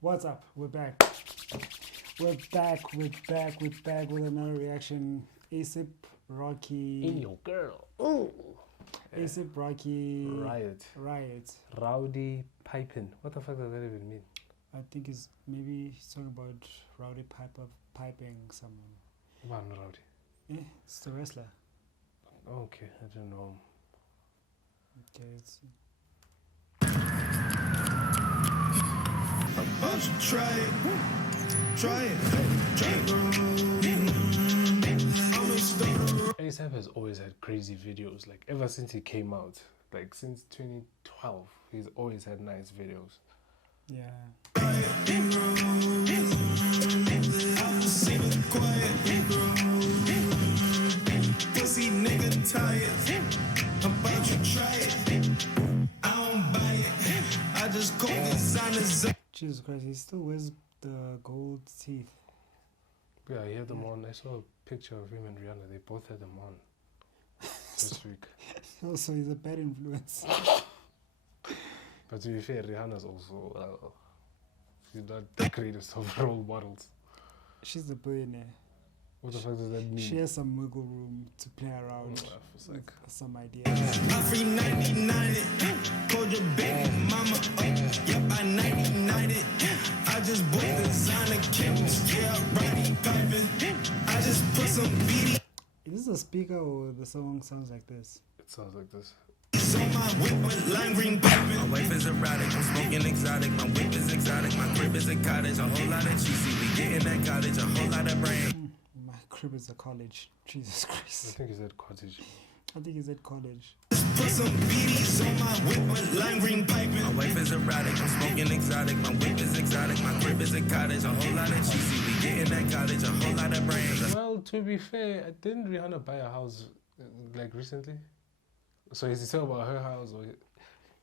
What's up? We're back. We're back with another reaction. ASAP Rocky. In your girl. Ooh. ASAP Rocky. Riot. Rowdy piping. What the fuck does that even mean? I think it's maybe he's talking about Rowdy Piper piping someone. Man, Rowdy. Yeah, it's the wrestler. Okay, I don't know. Okay, it's... Try it. ASAP has always had crazy videos, like ever since he came out, like since 2012, he's always had nice videos. Yeah. Pussy nigga tired. About you try it. I don't buy it. I just call designers. Jesus Christ, he still wears the gold teeth. Yeah, he had them on. I saw a picture of him and Rihanna. They both had them on this week. Also, he's a bad influence. But to be fair, Rihanna's also she's not the greatest of role models. She's a billionaire. What the fuck does that mean? She has some wiggle room to play around. It's like Some ideas. I free 99 it. Called your baby mama up. Yep, I 99 it. I just bought designer kits. Yeah, right, piping. I just put some BD. Is this a speaker or the song sounds like this? it sounds like this. On my whip with lime green piping. My wife is erotic, I'm smoking exotic. My whip is exotic, my crib is a cottage. A whole lot of cheesy, we get in that cottage. A whole lot of brain. My crib is a college. Jesus I Christ. think he said cottage. I think he's at college. Put some BDs on my whip with lime green piping. My wife is erotic, I'm smoking exotic. My whip is exotic, my crib is a cottage. A whole lot of cheesy, we get in that cottage. A whole lot of brain. Well, to be fair, didn't Rihanna buy a house like recently? So is he talking about her house or?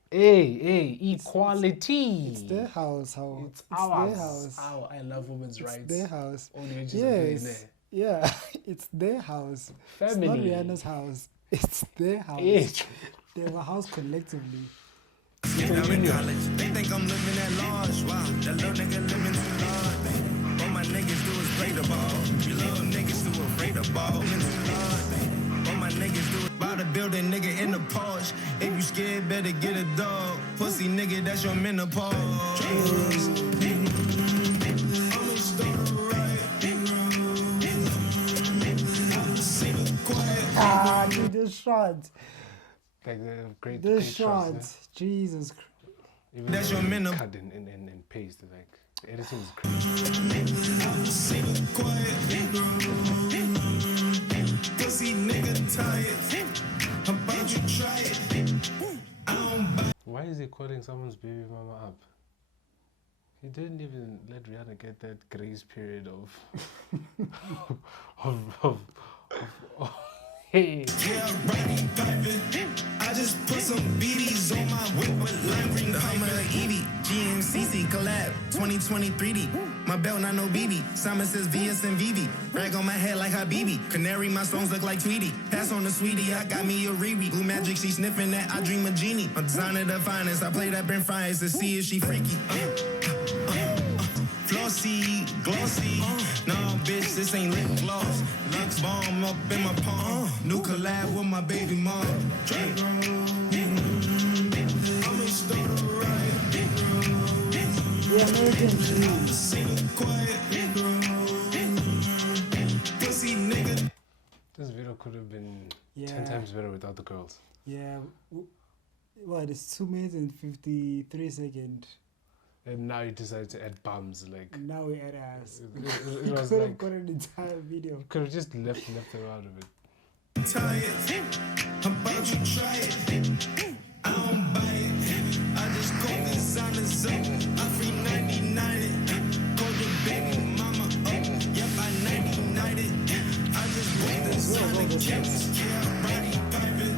Hey, equality. It's their house. How? It's ours. their house. Ow, I love women's rights. It's their house. Only ages are Yes. billionaire. Yeah. It's their house. Family. It's not Rihanna's house. It's their house. Hey. They have a house collectively. Get out of college, they think I'm living at large. Wow, that little nigga living too large. All my niggas do is play the ball. You little niggas too afraid of ball. Living too large. All my niggas do is buy the building, nigga in the Porsche. If you scared, better get a dog. Pussy nigga, that's your menopause. Ah, dude, this shot. Like the great. This great shot. shots, Jesus Christ. yeah? Even That's though your you minimum. cut and paste, like the editing is crazy. Pussy nigga tired. About you try it. I don't buy. Why is he calling someone's baby mama up? He didn't even let Rihanna get that grace period of hey. Yeah, right, piping. I just put some BDs on my whip with lime green. The Hummer Evie, GMCC collab, 2023D. My belt not no BB. Simon says VS and VV. Rag on my head like Habibi. Canary, my songs look like Tweety. Pass on the sweetie, I got me a Riri. Blue magic, she sniffing that. I dream a genie. I'm designer the finest. I play that Brent Fries to see if she freaky. Flossy, glossy. Nah, bitch, this ain't lip gloss. Lux bomb up in my palm. New collab with my baby mom. The American dream. This video could have been 10 Yeah. times better without the girls. Yeah. What? It's 2 minutes and 53 seconds. And now you decide to add bums, like Now we add ass. it We was could have like got an entire video. could have just left it out of it. Tired. About you try it. I don't buy it. I just call designers up. I free 99 it. Call your baby mama up. Yep, I 99 it. I just bought designer kits. Yeah, right, piping.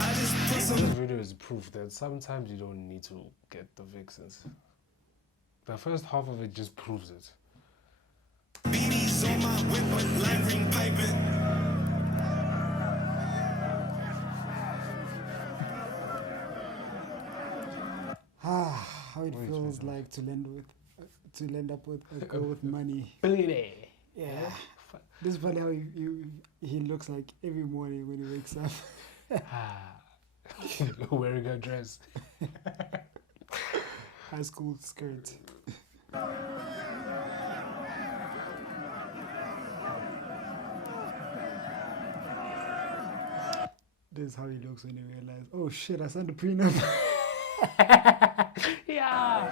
I just put some This video is proof that sometimes you don't need to get the vixens. The first half of it just proves it. BDs on my whip with lime green piping. How it feels like to land with to land up with a girl with money. Billionaire. Yeah. This is funny how he looks like every morning when he wakes up. Wearing a dress. High school skirt. This is how he looks when he realizes, oh shit, I signed a prenup. Yeah.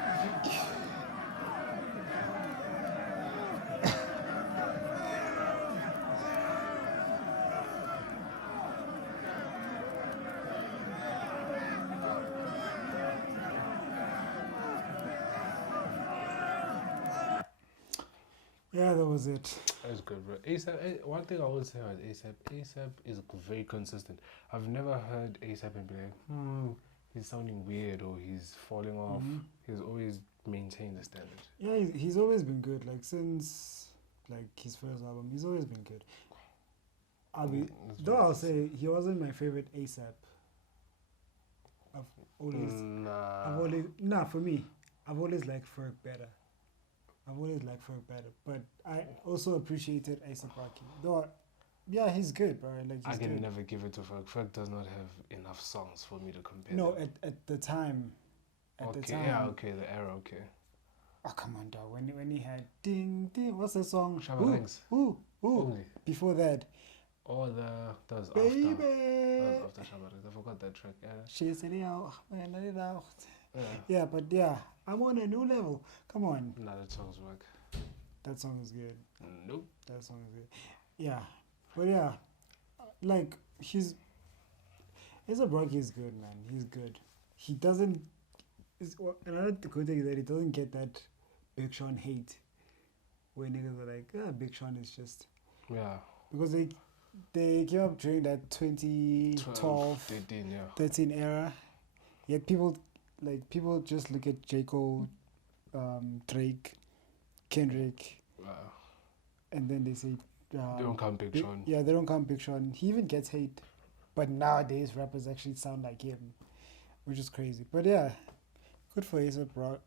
Yeah, that was it. That's good, bro. ASAP. One thing I would say about ASAP. ASAP is very consistent. I've never heard ASAP and be like, he's sounding weird or he's falling off. He's always maintained the standard. Yeah, he's always been good. Like since like his first album, he's always been good. Though I'll say he wasn't my favorite ASAP. For me, I've always liked Ferg better. But I also appreciated A$AP Rocky. Though, yeah, he's good, bro. Like I he's can good. never give it to Ferg. Ferg does not have enough songs for me to compare. No, them. at the time. The era, okay. Oh come on, dog. When he had ding ding, what's the song? Shabba Ranks. Ooh. Only. Before that. Or that was Baby. after. That was after Shabba Ranks. I forgot that track. She's in out. Yeah. Yeah, but yeah, I'm on a new level. Come on. Nah, that song's work. That song is good. Nope. That song is good. Yeah. But yeah, like A$AP Rocky is good, man. He's good. He doesn't. Another good thing is that he doesn't get that Big Sean hate. Where niggas are like, Big Sean is just. Yeah. Because they came up during that 2012, 13 era. Yet people just look at J. Cole, Drake, Kendrick, and then they say they don't count Big Sean. Yeah, they don't count Big Sean. He even gets hate, but nowadays rappers actually sound like him, which is crazy. But yeah, good for A$AP